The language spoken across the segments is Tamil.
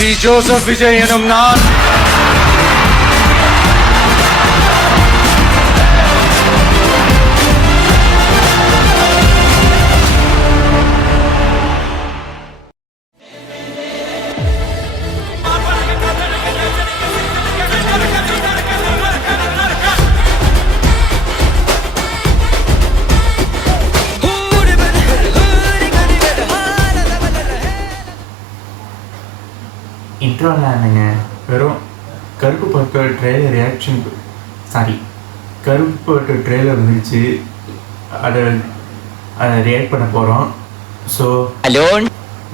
சி ஜோசப் விஜய் எனும் நான் இன்ட்ரோலாம் என்னங்க, வெறும் கருப்பு பட்டு ட்ரெய்லர் ரியாக்ஷன், கருப்பு பட்டு ட்ரெய்லர் வந்துருச்சு, அதை ரியாக்ட் பண்ண போகிறோம். ஸோ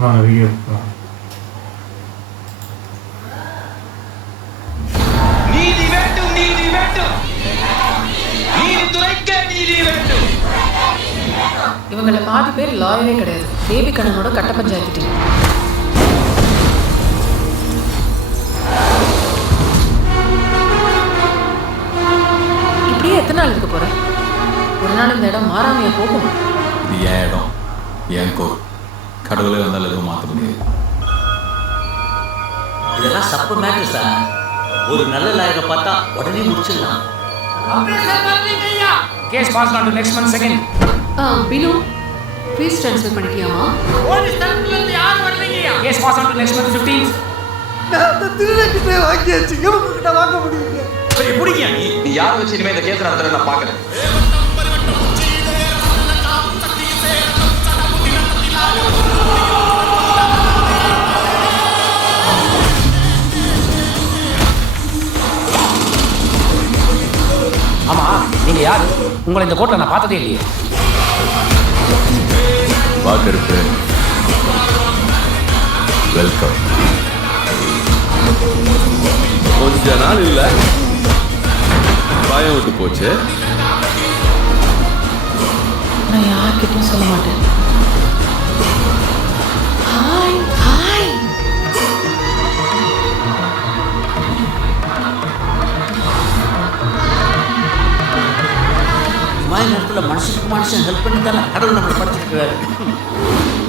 வாங்க வீடியோ போகலாம். இவங்களை பாதி பேர் லாயரே கிடையாது. பேபி கண்ணனோட கட்ட பஞ்சாயத்து டீம். இப்படியே எத்தனை நாள் இருக்க போற? ஒரு நாள் இந்த இடம் மாறாமையா போகும். இது என் இடம், என் கோர். கடவுளே வந்தாலும் எதுவும் மாற்ற முடியாது. இதெல்லாம் சப்பு மேட்ரு சார். ஒரு நல்ல லாயரை பார்த்தா உடனே முடிச்சிடலாம். Case pass on to next month second. பிலு ஃபீஸ் ட்ரான்ஸ்ஃபர் பண்ணிட்டியாமா? போலீஸ் தரப்புல இருந்து யாரும் வரலையா? Case pass on to next month 15. நான் அந்த திருடக்கிட்ட வாங்கியாச்சு, இவங்கிட்ட வாங்க முடியல. சரி புடிங்க, நீ யாரை வச்சு இனிமே இந்த கேஸ் நடத்துற நான் பார்க்கறேன். ஆமா, நீங்க யாரு? உங்களை இந்த கோர்ட்ல நான் பார்த்ததே இல்லையே. பார்க்கறதுக்கு வெல்கம். கொஞ்ச நாள் இல்ல பயம் விட்டு போச்சு. நான் யார்கிட்டயும் சொல்ல மாட்டேன். Hi hi. மாதிரி நேரத்தில் மனுஷனுக்கு மனுஷன் ஹெல்ப் பண்ணி தானே கடவுள் நம்மளை படிச்சிருக்கிறாரு.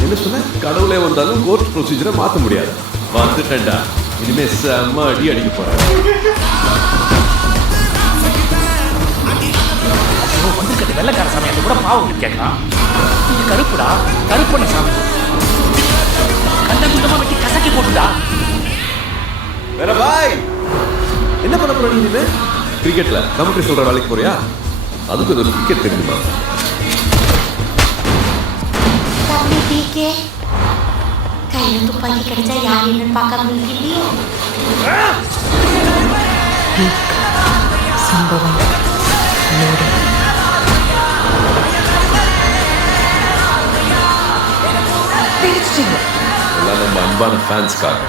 என்ன சொன்ன? கடவுளே வந்தாலும் கோர்ட் ப்ரொசீஜரை மாற்ற முடியாது. வந்துட்டேன்டா, இனிமே செம்ம அடி அடிக்க போறேன். வந்துருக்கிறது வெள்ளக்கார சாமி, அது கூட பாவம் கேட்கலாம். இது கருப்புடா, கருப்பண்ண சாமி. கண்ட குண்டமா வெட்டி கசக்கி போட்டுடா. வேற பாய், என்ன பண்ண போற நீ? கிரிக்கெட்ல நமக்கு சொல்ற வேலைக்கு போறியா? அதுக்கு ஒரு கிரிக்கெட் தெரியுமா? தம்பி டிகே, கையில துப்பாக்கி கிடைச்சா யார் என்னன்னு பார்க்காம இல்லையோ? சம்பவம் எல்லாம் நம்ம அன்பான ஃபேன்ஸ்க்காக.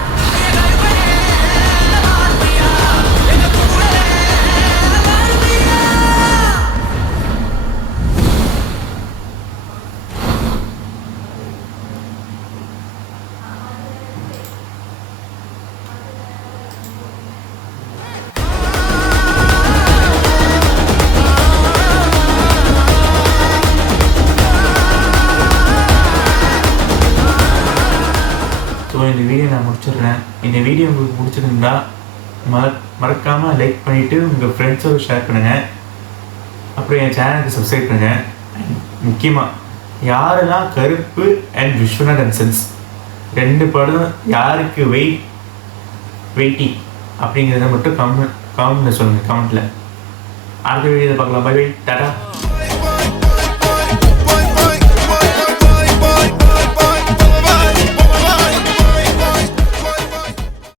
ஸோ இந்த வீடியோ நான் முடிச்சிடுறேன். இந்த வீடியோ உங்களுக்கு பிடிச்சிருந்தா மறக்காமல் லைக் பண்ணிவிட்டு உங்கள் ஃப்ரெண்ட்ஸோடு ஷேர் பண்ணுங்கள். அப்புறம் என் சேனலுக்கு சப்ஸ்கிரைப் பண்ணுங்கள். முக்கியமாக யாரெல்லாம் கருப்பு அண்ட் விஸ்வநாத் அண்ட் சன்ஸ் 2 படம் யாருக்கு வெயிட்டி அப்படிங்கிறத மட்டும் கமெண்ட்டில் சொல்லுங்கள். கமெண்ட்டில் அடுத்த வீடியோவில் பார்க்கலாம். Bye bye, Tata.